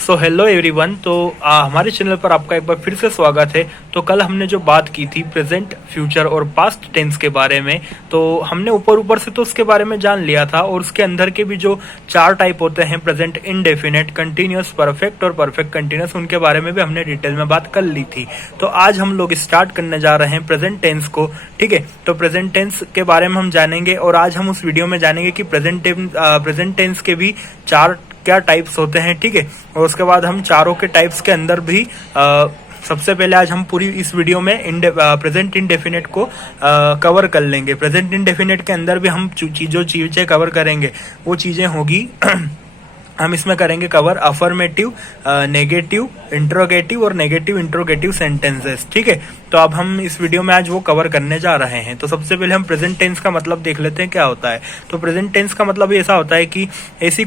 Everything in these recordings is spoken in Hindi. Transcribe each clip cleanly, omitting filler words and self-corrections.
So hello everyone. तो हमारे चैनल पर आपका एक बार फिर से स्वागत है। तो कल हमने जो बात की थी प्रेजेंट, फ्यूचर और पास्ट टेंस के बारे में, तो हमने ऊपर ऊपर से तो उसके बारे में जान लिया था, और उसके अंदर के भी जो चार टाइप होते हैं, प्रेजेंट इंडेफिनेट, कंटिन्यूअस, परफेक्ट और परफेक्ट कंटिन्यूअस, उनके बारे में भी हमने डिटेल में बात कर ली थी। तो आज हम लोग स्टार्ट करने जा रहे हैं प्रेजेंट टेंस को। ठीक है, तो प्रेजेंट टेंस के बारे में हम जानेंगे, और आज हम उस वीडियो में जानेंगे कि प्रेजेंट टेंस के भी चार क्या टाइप्स होते हैं। ठीक है, और उसके बाद हम चारों के टाइप्स के अंदर भी सबसे पहले आज हम पूरी इस वीडियो में प्रेजेंट इंडेफिनेट को कवर कर लेंगे। प्रेजेंट इंडेफिनेट के अंदर भी हम जो चीजें कवर करेंगे वो चीजें होगी हम इसमें करेंगे कवर अफर्मेटिव, नेगेटिव, इंट्रोगेटिव और नेगेटिव इंट्रोगेटिव सेंटेंसेस। ठीक है, तो अब हम इस वीडियो में आज वो कवर करने जा रहे हैं। तो सबसे पहले हम प्रेजेंट टेंस का मतलब देख लेते हैं क्या होता है। तो प्रेजेंट टेंस का मतलब ऐसा होता है कि ऐसा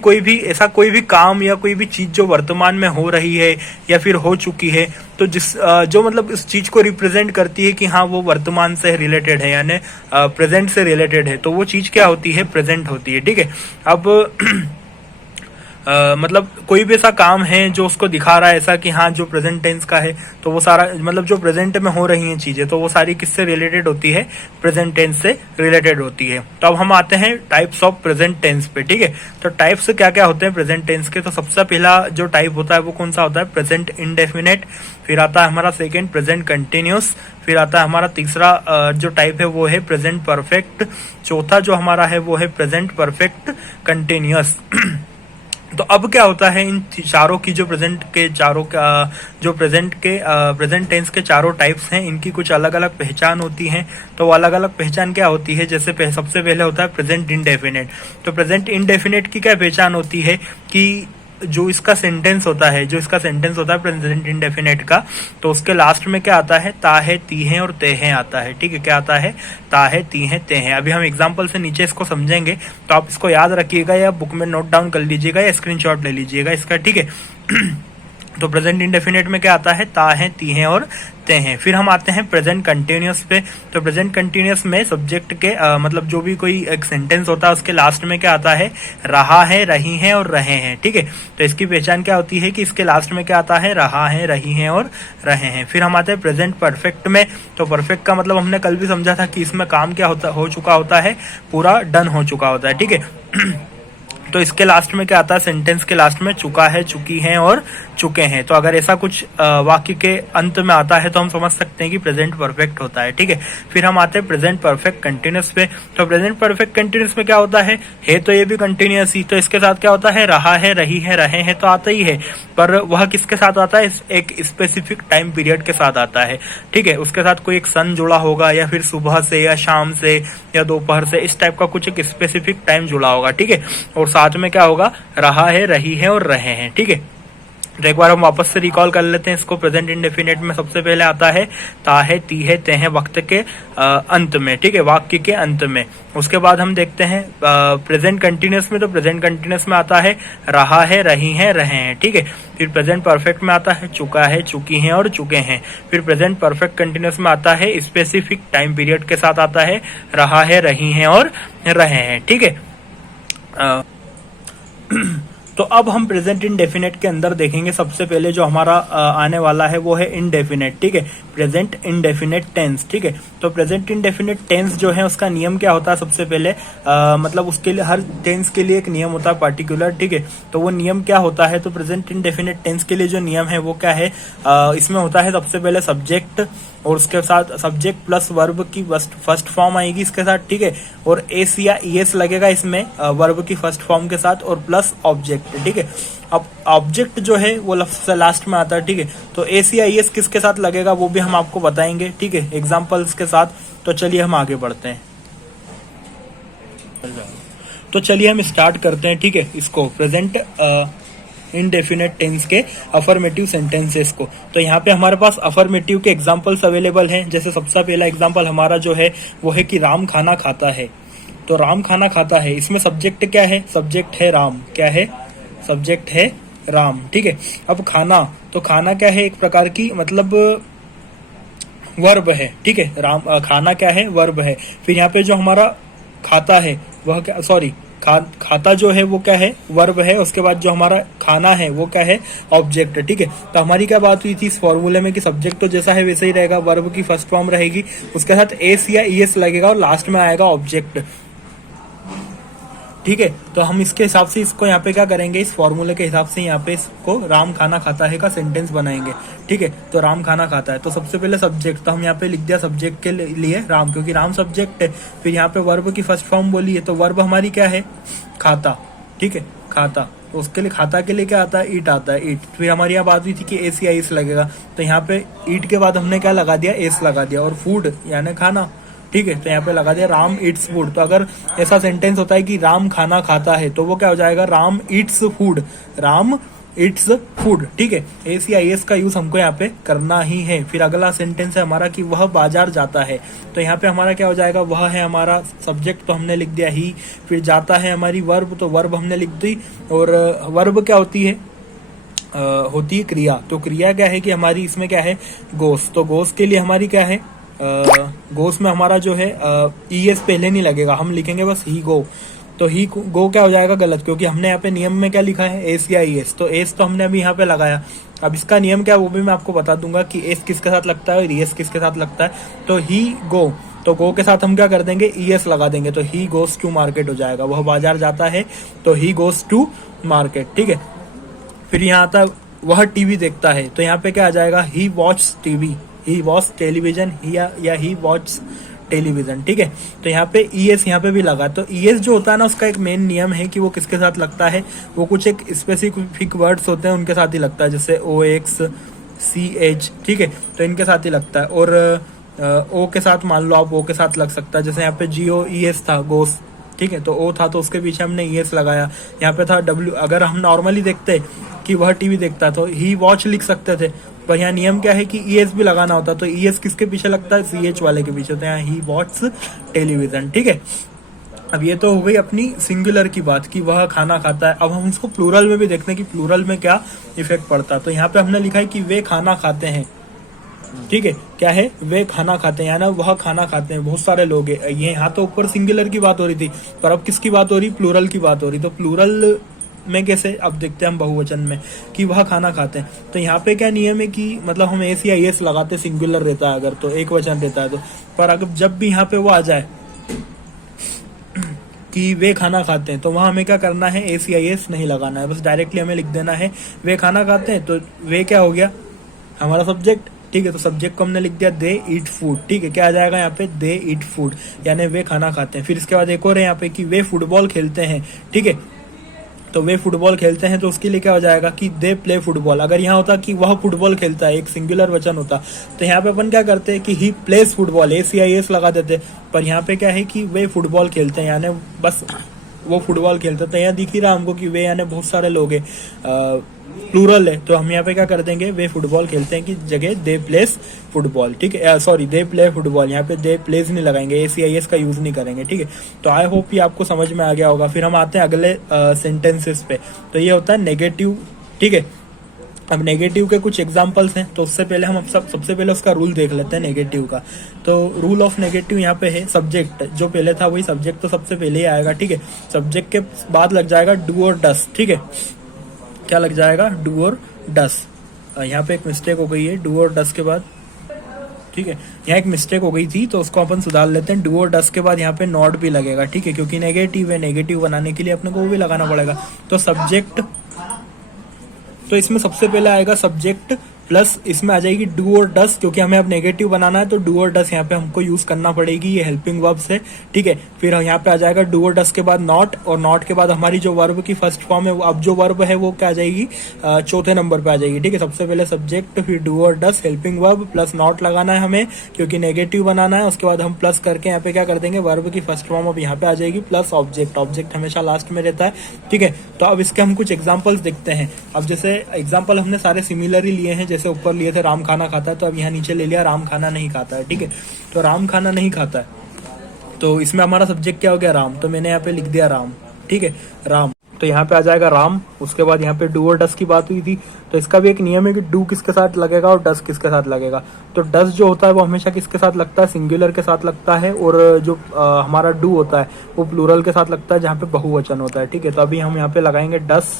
कोई भी काम या कोई भी चीज जो वर्तमान में हो रही है या फिर हो चुकी है, तो जो मतलब इस चीज को रिप्रेजेंट करती है कि हाँ वो वर्तमान से रिलेटेड है, यानी प्रेजेंट से रिलेटेड है, तो वो चीज क्या होती है, प्रेजेंट होती है। ठीक है, अब मतलब कोई भी ऐसा काम है जो उसको दिखा रहा है ऐसा कि हाँ जो प्रेजेंट टेंस का है, तो वो सारा मतलब जो प्रेजेंट में हो रही हैं चीजें, तो वो सारी किससे रिलेटेड होती है, प्रेजेंट टेंस से रिलेटेड होती है। तो अब हम आते हैं टाइप्स ऑफ प्रेजेंट टेंस पे। ठीक है, तो टाइप्स क्या क्या होते हैं प्रेजेंट टेंस के। तो सबसे पहला जो टाइप होता है वो कौन सा होता है, प्रेजेंट इंडेफिनेट। फिर आता है हमारा सेकेंड प्रेजेंट कंटिन्यूस। फिर आता है हमारा तीसरा जो टाइप है वो है प्रेजेंट परफेक्ट। चौथा जो हमारा है वो है प्रेजेंट परफेक्ट कंटिन्यूस। तो अब क्या होता है, इन चारों की जो प्रेजेंट टेंस के चारों टाइप्स हैं, इनकी कुछ अलग अलग पहचान होती है। तो अलग अलग पहचान क्या होती है, जैसे सबसे पहले होता है प्रेजेंट इंडेफिनेट। तो प्रेजेंट इंडेफिनेट की क्या पहचान होती है कि जो इसका सेंटेंस होता है प्रेजेंट इंडेफिनेट का, तो उसके लास्ट में क्या आता है, ता है, ती है और ते है आता है। ठीक है, क्या आता है, ता है, ती है, ते है। अभी हम एग्जांपल से नीचे इसको समझेंगे, तो आप इसको याद रखिएगा या बुक में नोट डाउन कर लीजिएगा या स्क्रीनशॉट ले लीजिएगा इसका। ठीक है, तो प्रेजेंट इंडेफिनेट में क्या आता है, ता है, ती है और ते हैं। फिर हम आते हैं प्रेजेंट कंटिन्यूअस पे। तो प्रेजेंट कंटिन्यूअस में सब्जेक्ट के मतलब जो भी कोई एक सेंटेंस होता है उसके लास्ट में क्या आता है, रहा है, रही है और रहे हैं। ठीक है, तो इसकी पहचान क्या होती है कि इसके लास्ट में क्या आता है, रहा है, रही है और रहे हैं। फिर हम आते हैं प्रेजेंट परफेक्ट में। तो परफेक्ट का मतलब हमने कल भी समझा था कि इसमें काम क्या हो चुका होता है, पूरा डन हो चुका होता है। ठीक है, तो इसके लास्ट में क्या आता है, सेंटेंस के लास्ट में चुका है, चुकी है और चुके हैं। तो अगर ऐसा कुछ वाक्य के अंत में आता है तो हम समझ सकते हैं कि प्रेजेंट परफेक्ट होता है। ठीक है, फिर हम आते हैं प्रेजेंट परफेक्ट कंटिन्यूअस पे। तो प्रेजेंट परफेक्ट कंटिन्यूअस में क्या होता है तो ये भी कंटिन्यूअस ही, तो इसके साथ क्या होता है, रहा है, रही है, रहे हैं, तो आता ही है, पर वह किसके साथ आता है, एक स्पेसिफिक टाइम पीरियड के साथ आता है। ठीक है, उसके साथ कोई एक सन जुड़ा होगा, या फिर सुबह से या शाम से या दोपहर से, इस टाइप का कुछ एक स्पेसिफिक टाइम जुड़ा होगा। ठीक है, और साथ में क्या होगा, रहा है, रही है और रहे हैं। ठीक है, तो एक बार हम वापस से रिकॉल कर लेते हैं इसको। प्रेजेंट इंडेफिनेट में सबसे पहले आता है ता है, ती है, ते है, वक्त के अंत में। ठीक है, वाक्य के अंत में। उसके बाद हम देखते हैं प्रेजेंट कंटिन्यूअस में। तो प्रेजेंट कंटिन्यूअस में आता है रहा है, रही है, रहे हैं। ठीक है, फिर प्रेजेंट परफेक्ट में आता है चुका है, चुकी हैं और चुके हैं। फिर प्रेजेंट परफेक्ट कंटिन्यूअस में आता है स्पेसिफिक टाइम पीरियड के साथ आता है, रहा है, रही है और रहे हैं। ठीक है, तो अब हम प्रेजेंट इंडेफिनेट के अंदर देखेंगे सबसे पहले जो हमारा आने वाला है वो है इंडेफिनेट। ठीक है, प्रेजेंट इंडेफिनेट टेंस। ठीक है, तो प्रेजेंट इंडेफिनेट टेंस जो है उसका नियम क्या होता है, सबसे पहले मतलब उसके लिए हर टेंस के लिए एक नियम होता है पर्टिकुलर। ठीक है, तो वो नियम क्या होता है, तो प्रेजेंट इंडेफिनेट टेंस के लिए जो नियम है वो क्या है, इसमें होता है सबसे पहले सब्जेक्ट, और उसके साथ सब्जेक्ट प्लस वर्ब की फर्स्ट फॉर्म आएगी इसके साथ। ठीक है, और एस या ईएस लगेगा इसमें वर्ब की फर्स्ट फॉर्म के साथ, और प्लस ऑब्जेक्ट। ठीक है, अब ऑब्जेक्ट जो है वो लफ्ज लास्ट में आता है। ठीक है, तो एस या ईएस किसके साथ लगेगा वो भी हम आपको बताएंगे। ठीक है, एग्जाम्पल्स के साथ। तो चलिए हम आगे बढ़ते हैं। तो चलिए हम स्टार्ट करते हैं। ठीक है, इसको प्रेजेंट इंडेफिनेट टेंस के अफर्मेटिव सेंटेंसेस को। तो यहाँ पे हमारे पास अफर्मेटिव के एग्जांपल्स अवेलेबल हैं। जैसे सबसे पहला एग्जांपल हमारा जो है वो है कि राम खाना खाता है। तो राम खाना खाता है, इसमें सब्जेक्ट क्या है, सब्जेक्ट है राम। क्या है, सब्जेक्ट है राम। ठीक है, अब खाना, तो खाना क्या है, एक प्रकार की मतलब वर्ब है। ठीक है, राम खाना क्या है, वर्ब है। फिर यहाँ पे जो हमारा खाता है वह क्या, सॉरी खाता जो है वो क्या है, वर्ब है, उसके बाद जो हमारा खाना है वो क्या है, ऑब्जेक्ट है। ठीक है, तो हमारी क्या बात हुई थी इस फॉर्मूले में कि सब्जेक्ट तो जैसा है वैसे ही रहेगा, वर्ब की फर्स्ट फॉर्म रहेगी, उसके साथ एस या ईएस लगेगा और लास्ट में आएगा ऑब्जेक्ट। ठीक है, तो हम इसके हिसाब से इसको यहाँ पे क्या करेंगे, इस फॉर्मूले के हिसाब से यहाँ पे इसको राम खाना खाता है का सेंटेंस बनाएंगे। ठीक है, तो राम खाना खाता है, तो सबसे पहले सब्जेक्ट, तो हम यहाँ पे लिख दिया सब्जेक्ट के लिए राम, क्योंकि राम सब्जेक्ट है। फिर यहाँ पे वर्ब की फर्स्ट फॉर्म बोली है, तो वर्ब हमारी क्या है, खाता। ठीक है, खाता, तो उसके लिए खाता के लिए क्या आता है, ईट आता है, ईट। फिर हमारी यहाँ बात हुई थी कि एस या एस लगेगा, तो यहाँ पे ईट के बाद हमने क्या लगा दिया, एस लगा दिया, और फूड यानी खाना। ठीक है, तो यहाँ पे लगा दिया राम ईट्स फूड। तो अगर ऐसा सेंटेंस होता है कि राम खाना खाता है, तो वो क्या हो जाएगा, Ram Yeats food, Ram Yeats food. ठीक है, एस या एस का यूज हमको यहाँ पे करना ही है। फिर अगला सेंटेंस है हमारा कि वह बाजार जाता है, तो यहाँ पे हमारा क्या हो जाएगा, वह है हमारा सब्जेक्ट, तो हमने लिख दिया ही। फिर जाता है हमारी वर्ब, तो वर्ब हमने लिख दी, और वर्ब क्या होती है, होती है क्रिया। तो क्रिया क्या है कि हमारी इसमें क्या है, गोस, तो गोस के लिए हमारी क्या है, गोस में हमारा जो है ईएस पहले नहीं लगेगा, हम लिखेंगे बस ही गो। तो ही गो क्या हो जाएगा, गलत, क्योंकि हमने यहाँ पे नियम में क्या लिखा है, एस या ईएस, तो एस तो हमने अभी यहाँ पे लगाया। अब इसका नियम क्या वो भी मैं आपको बता दूंगा कि एस किसके साथ लगता है और ईएस किसके साथ लगता है। तो ही गो, तो गो के साथ हम क्या कर देंगे, ईएस लगा देंगे, तो ही गोस टू मार्केट हो जाएगा। वह बाजार जाता है, तो ही गोस टू मार्केट। ठीक है, फिर यहाँ आता वह टीवी देखता है, तो यहाँ पे क्या आ जाएगा, ही वॉच टीवी, ही वॉच टेलीविजन, या ही वॉच टेलीविजन। ठीक है, तो यहाँ पे ईएस यहाँ पे भी लगा। तो ईएस जो होता है ना, उसका एक मेन नियम है कि वो किसके साथ लगता है, वो कुछ एक स्पेसिफिक वर्ड्स होते हैं उनके साथ ही लगता है, जैसे OX CH। ठीक है, तो इनके साथ ही लगता है। और ओ के साथ मान लो आप ओ के साथ लग सकता है, जैसे यहाँ पे GOES था, गोस। ठीक है, तो ओ था तो उसके पीछे हमने ईएस लगाया। यहाँ पे था W, अगर हम नॉर्मली देखते कि वह टीवी देखता तो ही वॉच लिख सकते थे, पर यहाँ नियम क्या है कि ईएस भी लगाना होता, तो ईएस किसके पीछे लगता है, CH वाले के पीछे, तो यहाँ ही वॉच टेलीविजन। ठीक है, अब ये तो हो गई अपनी सिंगुलर की बात कि वह खाना खाता है। अब हम इसको प्लूरल में भी देखते हैं कि प्लूरल में क्या इफेक्ट पड़ता है। तो यहाँ पे हमने लिखा है कि वे खाना खाते हैं। ठीक है, क्या है, वे खाना खाते हैं, यानी वह खाना खाते हैं, बहुत सारे लोग हैं। ये यहाँ तो ऊपर सिंगुलर की बात हो रही थी, पर अब किसकी बात हो रही, प्लूरल की बात हो रही। तो प्लूरल में कैसे, अब देखते हैं हम बहुवचन में कि वह खाना खाते हैं। तो यहाँ पे क्या नियम है कि मतलब हम एस या एस लगाते, सिंगुलर रहता है अगर, तो एक वचन रहता है तो। पर अगर जब भी यहाँ पे वो आ जाए कि वे खाना खाते हैं, तो वहां हमें क्या करना है, एस या एस नहीं लगाना है, बस डायरेक्टली हमें लिख देना है वे खाना खाते हैं। तो वे क्या हो गया, हमारा सब्जेक्ट। ठीक है, तो सब्जेक्ट को हमने लिख दिया दे ईट फूड। ठीक है, क्या आ जाएगा यहाँ पे, दे ईट फूड, यानी वे खाना खाते हैं। फिर इसके बाद एक और है यहाँ पे कि वे फुटबॉल खेलते हैं। ठीक है, तो वे फुटबॉल खेलते हैं, तो उसके लिए क्या हो जाएगा कि दे प्ले फुटबॉल। अगर यहाँ होता कि वह फुटबॉल खेलता है, एक सिंगुलर वचन होता, तो यहाँ पे अपन क्या करते हैं कि ही प्लेस फुटबॉल, एस या एस लगा देते। पर यहाँ पे क्या है कि वे फुटबॉल खेलते हैं, यानी बस वो फुटबॉल खेलते। तो यहाँ दिख ही रहा हमको कि वे यानी बहुत सारे लोग हैं, प्लूरल है, तो हम यहाँ पे क्या कर देंगे, वे फुटबॉल खेलते हैं की जगह दे प्लेस फुटबॉल। ठीक है, सॉरी दे प्ले फुटबॉल, यहाँ पे दे प्लेस नहीं लगाएंगे, एस या एस का यूज नहीं करेंगे। ठीक है, तो आई होप ये आपको समझ में आ गया होगा। फिर हम आते हैं अगले सेंटेंसेस पे, तो ये होता है नेगेटिव। ठीक है, अब नेगेटिव के कुछ एग्जांपल्स हैं, तो उससे पहले हम सबसे पहले उसका रूल देख लेते हैं नेगेटिव का। तो रूल ऑफ नेगेटिव यहाँ पे है, सब्जेक्ट जो पहले था वही सब्जेक्ट तो सबसे पहले ही आएगा। ठीक है, सब्जेक्ट के बाद लग जाएगा डू और डस। ठीक है, क्या लग जाएगा, डू और डस। यहाँ पे एक मिस्टेक हो गई है, डू और डस के बाद। ठीक है, यहाँ एक मिस्टेक हो गई थी, तो उसको अपन सुधार लेते हैं। डू और डस के बाद यहाँ पे नॉट भी लगेगा। ठीक है, क्योंकि नेगेटिव है, नेगेटिव बनाने के लिए अपने को वो भी लगाना पड़ेगा। तो सब्जेक्ट, तो इसमें सबसे पहले आएगा सब्जेक्ट प्लस इसमें आ जाएगी डू और डस, क्योंकि हमें अब नेगेटिव बनाना है तो डू और डस यहाँ पे हमको यूज करना पड़ेगी, ये हेल्पिंग वर्ब्स है। ठीक है, फिर यहाँ पे आ जाएगा डू और डस के बाद नॉट, और नॉट के बाद हमारी जो वर्ब की फर्स्ट फॉर्म है, अब जो वर्ब है वो क्या आ जाएगी, चौथे नंबर पे आ जाएगी। ठीक है, सबसे पहले सब्जेक्ट, फिर डू और डस, हेल्पिंग वर्ब प्लस नॉट लगाना है हमें क्योंकि नेगेटिव बनाना है। उसके बाद हम प्लस करके यहाँ पे क्या कर देंगे, वर्ब की फर्स्ट फॉर्म अब यहाँ पे आ जाएगी प्लस ऑब्जेक्ट। ऑब्जेक्ट हमेशा लास्ट में रहता है। ठीक है, तो अब इसके हम कुछ एग्जाम्पल्स देखते हैं। अब जैसे एग्जाम्पल हमने सारे सिमिलर ही लिए हैं, जैसे ऊपर लिए थे राम खाना खाता है, तो अब यहाँ नीचे ले लिया राम खाना नहीं खाता है। ठीक है, तो राम खाना नहीं खाता है, तो इसमें हमारा सब्जेक्ट क्या हो गया, राम, तो मैंने यहाँ पे लिख दिया राम। ठीक है, राम, तो यहाँ पे आ जाएगा राम। उसके बाद यहाँ पे डू और डस की बात हुई थी, तो इसका भी एक नियम है कि डू किसके साथ लगेगा और डस किसके साथ लगेगा। तो डस जो होता है वो हमेशा किसके साथ लगता है, सिंगुलर के साथ लगता है, और जो हमारा डू होता है वो प्लूरल के साथ लगता है जहाँ पे बहुवचन होता है। ठीक है, तो अभी हम यहाँ पे लगाएंगे डस।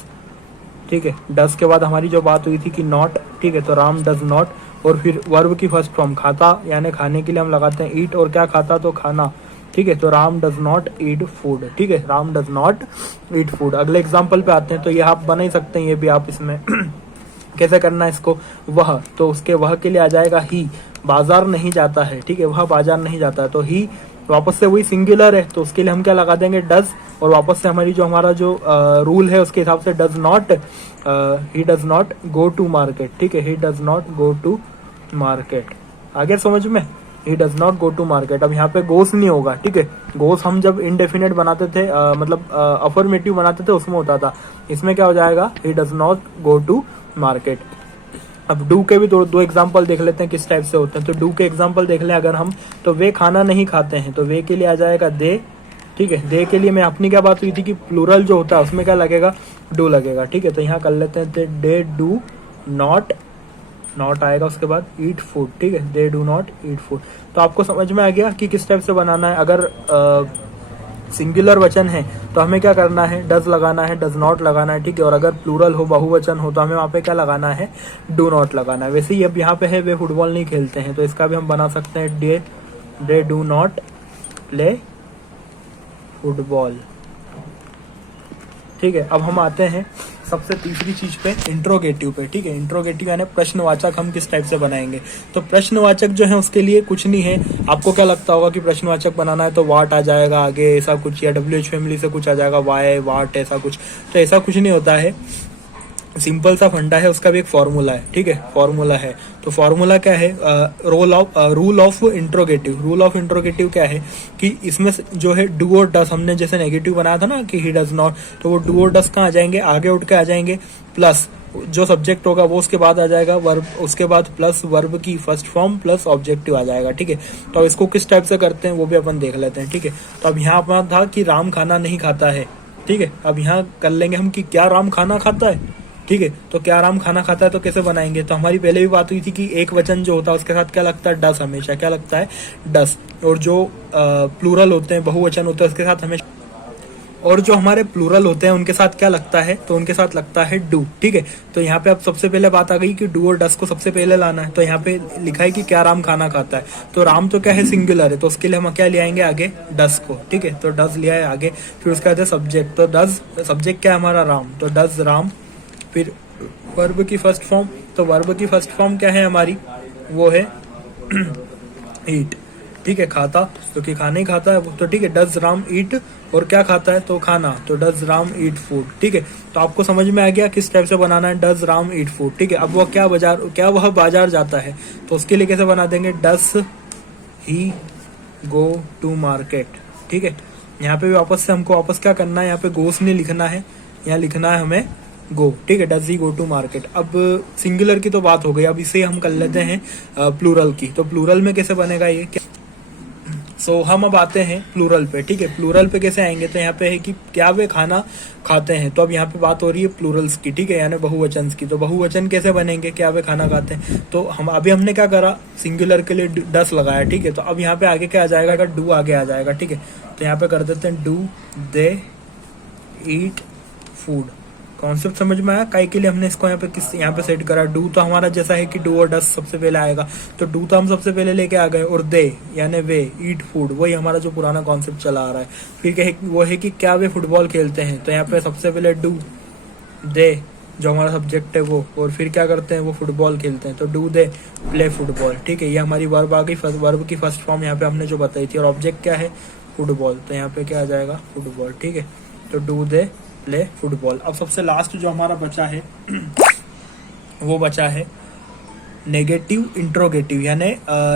ठीक है, डस के बाद हमारी जो बात हुई थी कि नॉट। ठीक है, तो राम डज नॉट, और फिर वर्ब की फर्स्ट फॉर्म खाता, यानी खाने के लिए हम लगाते हैं ईट, और क्या खाता, तो खाना। ठीक है, तो Ram does not eat food. ठीक है, Ram does not eat food. अगले एग्जाम्पल पे आते हैं, तो ये आप बना ही सकते हैं, ये भी आप इसमें कैसे करना है इसको, वह, तो उसके वह के लिए आ जाएगा ही, बाजार नहीं जाता है। ठीक है, वह बाजार नहीं जाता है, तो ही वापस से वही सिंगुलर है, तो उसके लिए हम क्या लगा देंगे, डज, और वापस से हमारी जो हमारा जो रूल है उसके हिसाब से does not, he does not go to market. ठीक है, he does not go to market. आगे समझ में, he does not go to market. अब यहाँ पे गोस नहीं होगा। ठीक है, गोस हम जब इनडेफिनेट बनाते थे, मतलब अफर्मेटिव बनाते थे, उसमें होता था। इसमें क्या हो जाएगा, he does not go to market. अब डू के भी दो एग्जाम्पल देख लेते हैं किस टाइप से होते हैं। तो डू के एग्जाम्पल देख लें अगर हम, तो वे खाना नहीं खाते हैं, तो वे के लिए आ जाएगा दे। ठीक है, दे के लिए मैं अपनी क्या बात हुई थी कि प्लूरल जो होता है उसमें क्या लगेगा, डू लगेगा। ठीक है, तो यहाँ कर लेते हैं दे डू नॉट, नॉट आएगा उसके बाद ईट फूड। ठीक है, they do not eat food. तो आपको समझ में आ गया कि किस टाइप से बनाना है। अगर सिंगुलर वचन है तो हमें क्या करना है, डज लगाना है, डज नॉट लगाना है। ठीक है, और अगर प्लूरल हो, बहुवचन हो, तो हमें वहाँ पे क्या लगाना है, डू नॉट लगाना है। वैसे ही अब यहाँ पे है वे फुटबॉल नहीं खेलते हैं, तो इसका भी हम बना सकते हैं they do not play football. ठीक है, अब हम आते हैं सबसे तीसरी चीज पे, इंट्रोगेटिव पे। ठीक है, इंट्रोगेटिव यानी प्रश्नवाचक हम किस टाइप से बनाएंगे। तो प्रश्नवाचक जो है उसके लिए कुछ नहीं है। आपको क्या लगता होगा कि प्रश्नवाचक बनाना है तो वाट आ जाएगा आगे, ऐसा कुछ, या WH फैमिली से कुछ आ जाएगा, वाई वाट, ऐसा कुछ। तो ऐसा कुछ नहीं होता है, सिंपल सा फंडा है, उसका भी एक फॉर्मूला है। ठीक है, फॉर्मूला है, तो फॉर्मूला क्या है, rule of interrogative. Rule of interrogative क्या है कि इसमें जो है डू और डस, हमने जैसे नेगेटिव बनाया था ना कि ही डज नॉट, तो वो डू और डस कहाँ आ जाएंगे, आगे उठ के आ जाएंगे, प्लस जो सब्जेक्ट होगा वो उसके बाद आ जाएगा वर्ब, उसके बाद प्लस वर्ब की फर्स्ट फॉर्म प्लस ऑब्जेक्टिव आ जाएगा। ठीक है, तो अब इसको किस टाइप से करते हैं वो भी अपन देख लेते हैं। ठीक है, तो अब यहाँ पर था कि राम खाना नहीं खाता है। ठीक है, अब यहाँ कर लेंगे हम कि क्या राम खाना खाता है। ठीक है, तो क्या राम खाना खाता है, तो कैसे बनाएंगे, तो हमारी पहले भी बात हुई थी कि एक वचन जो होता है उसके साथ क्या लगता है, डस, हमेशा क्या लगता है, डस। और जो प्लूरल होते हैं, बहुवचन होते हैं, उसके साथ हमेशा, और जो हमारे प्लूरल होते हैं उनके साथ क्या लगता है, तो उनके साथ लगता है डू। ठीक है, तो यहाँ पे अब सबसे पहले बात आ गई कि डू और डस को सबसे पहले लाना है। तो यहाँ पे लिखा है कि क्या राम खाना खाता है, तो राम तो क्या है, सिंगुलर है, तो उसके लिए हम क्या ले आएंगे आगे, डस को। ठीक है, तो डस लिया है आगे, फिर उसके बाद सब्जेक्ट, तो डस, सब्जेक्ट क्या है हमारा, राम, तो डस राम। फिर वर्ब की फर्स्ट फॉर्म, तो वर्ब की फर्स्ट फॉर्म क्या है हमारी, वो है ईट। ठीक है, खाता, क्योंकि खाना ही खाता है वो, तो ठीक है, डज राम ईट, और क्या खाता है, तो खाना, तो डज राम ईट फूड। ठीक है, तो आपको समझ में आ गया किस टाइप से बनाना है, डज राम ईट फूड। ठीक है, अब वो क्या वह बाजार जाता है, तो उसके लिए कैसे बना देंगे, डस ही गो टू मार्केट। ठीक है, यहाँ पे भी वापस से हमको वापस क्या करना है, यहाँ पे गोस नहीं लिखना है, यहाँ लिखना है हमें गो। ठीक है, does he go to market. अब सिंगुलर की तो बात हो गई, अब इसे हम कर लेते हैं प्लूरल की। तो प्लूरल में कैसे बनेगा ये, सो हम अब आते हैं प्लूरल पे। ठीक है, प्लूरल पे कैसे आएंगे, तो यहाँ पे है कि क्या वे खाना खाते हैं। तो अब यहाँ पे बात हो रही है प्लूरल्स की। ठीक है, यानी बहुवचन की। तो बहुवचन कैसे बनेंगे, क्या वे खाना खाते हैं, तो हम अभी हमने क्या करा, सिंगुलर के लिए डस लगाया। ठीक है, तो अब यहाँ पे आगे क्या आ जाएगा, डू आगे आ जाएगा। ठीक है, तो यहाँ पे कर देते हैं do they eat food. Concept समझ में आया, काई के लिए हमने इसको यहाँ पे सेट करा। डू तो हमारा जैसा है कि डू और डस सबसे पहले आएगा, तो डू तो हम सबसे पहले लेके आ गए, और दे यानी वे, ईट फूड, वही हमारा जो पुराना कॉन्सेप्ट चला आ रहा है। फिर क्या है, वो है कि क्या वे फुटबॉल खेलते हैं, तो यहाँ पे सबसे पहले डू दे जो हमारा सब्जेक्ट है वो, और फिर क्या करते हैं, वो फुटबॉल खेलते हैं, तो डू दे प्ले फुटबॉल। ठीक है, ये हमारी वर्ब आ गई, वर्ब की फर्स्ट फॉर्म यहाँ पे हमने जो बताई थी, और ऑब्जेक्ट क्या है, फुटबॉल, तो यहाँ पे क्या आ जाएगा, फुटबॉल। ठीक है, तो डू दे प्ले फुटबॉल। अब सबसे लास्ट जो हमारा बचा है वो बचा है नेगेटिव इंट्रोगेटिव, यानी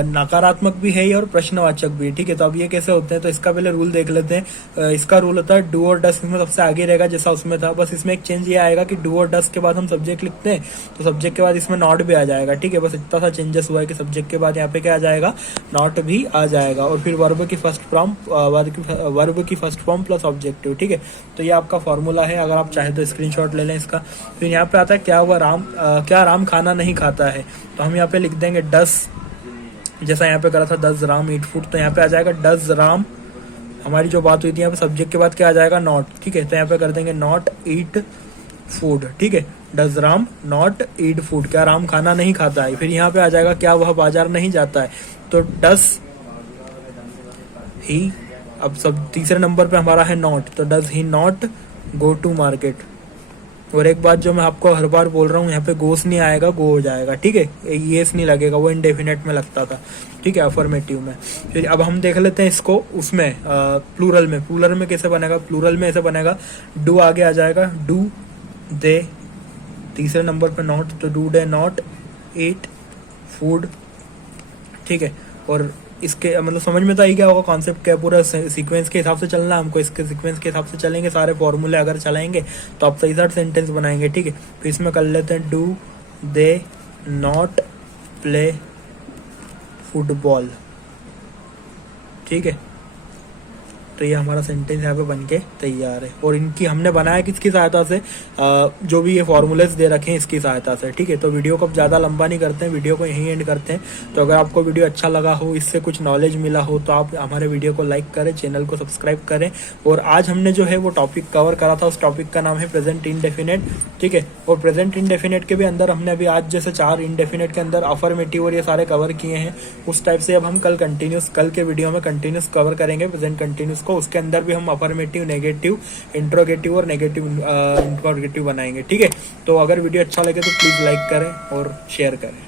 नकारात्मक भी है ये और प्रश्नवाचक भी है। ठीक है, तो अब ये कैसे होते हैं, तो इसका पहले रूल देख लेते हैं। इसका रूल होता है डू और डस, इसमें सबसे आगे रहेगा जैसा उसमें था, बस इसमें एक चेंज ये आएगा कि डू और डस के बाद हम सब्जेक्ट लिखते हैं तो सब्जेक्ट के बाद इसमें नॉट भी आ जाएगा। ठीक है, बस इतना सा चेंजेस हुआ है कि सब्जेक्ट के बाद यहाँ पे क्या आ जाएगा, नॉट भी आ जाएगा। और फिर वर्ब की फर्स्ट फॉर्म प्लस ऑब्जेक्टिव। ठीक है, तो ये आपका फॉर्मूला है, अगर आप चाहे तो स्क्रीनशॉट ले लें इसका। फिर यहाँ पे आता है क्या राम खाना नहीं खाता है, तो हम यहाँ पे लिख देंगे डस, जैसा यहाँ पे करा था डज राम ईट फूड, तो यहाँ पे आ जाएगा डज राम, हमारी जो बात हुई थी यहाँ पे सब्जेक्ट के बाद क्या आ जाएगा, नॉट। ठीक है, तो यहाँ पे कर देंगे नॉट ईट फूड। ठीक है, does Ram not eat food, क्या राम खाना नहीं खाता है। फिर यहाँ पे आ जाएगा क्या वह बाजार नहीं जाता है, तो डस ही, अब सब तीसरे नंबर पे हमारा है नॉट, तो does he not go to market. और एक बात जो मैं आपको हर बार बोल रहा हूँ, यहाँ पे गोस नहीं आएगा, गो हो जाएगा। ठीक है, येस नहीं लगेगा, वो इनडेफिनेट में लगता था। ठीक है, अफर्मेटिव में। फिर अब हम देख लेते हैं इसको उसमें प्लूरल में कैसे बनेगा। प्लूरल में ऐसे बनेगा, डू आगे आ जाएगा, डू दे, तीसरे नंबर पे नॉट, तो do they not eat food. ठीक है, और इसके मतलब समझ में तो आई क्या होगा, कॉन्सेप्ट क्या है, पूरा सीक्वेंस के हिसाब से चलना है हमको। इसके सीक्वेंस के हिसाब से चलेंगे, सारे फॉर्मूले अगर चलाएंगे तो आप सही साथ सेंटेंस बनाएंगे। ठीक है, तो इसमें कर लेते हैं do they not play football. ठीक है, तो ये हमारा सेंटेंस यहाँ पे बन के तैयार है। और इनकी हमने बनाया किसकी सहायता से, जो भी ये फॉर्मूलेस दे रखे हैं इसकी सहायता से। ठीक है, तो वीडियो को ज़्यादा लंबा नहीं करते हैं, वीडियो को यहीं एंड करते हैं। तो अगर आपको वीडियो अच्छा लगा हो, इससे कुछ नॉलेज मिला हो, तो आप हमारे वीडियो को लाइक करें, चैनल को सब्सक्राइब करें। और आज हमने जो है वो टॉपिक कवर करा था, उस टॉपिक का नाम है प्रेजेंट इंडेफिनेट। ठीक है, और प्रेजेंट इंडेफिनेट के भी अंदर हमने अभी आज जैसे 4 इंडेफिनेट के अंदर अफर्मेटिव और ये सारे कवर किए हैं, उस टाइप से अब हम कल के वीडियो में कंटिन्यूस कवर करेंगे प्रेजेंट कंटिन्यूस को। उसके अंदर भी हम अफर्मेटिव, नेगेटिव, इंट्रोगेटिव और नेगेटिव इंट्रोगेटिव बनाएंगे। ठीक है, तो अगर वीडियो अच्छा लगे तो प्लीज लाइक करें और शेयर करें।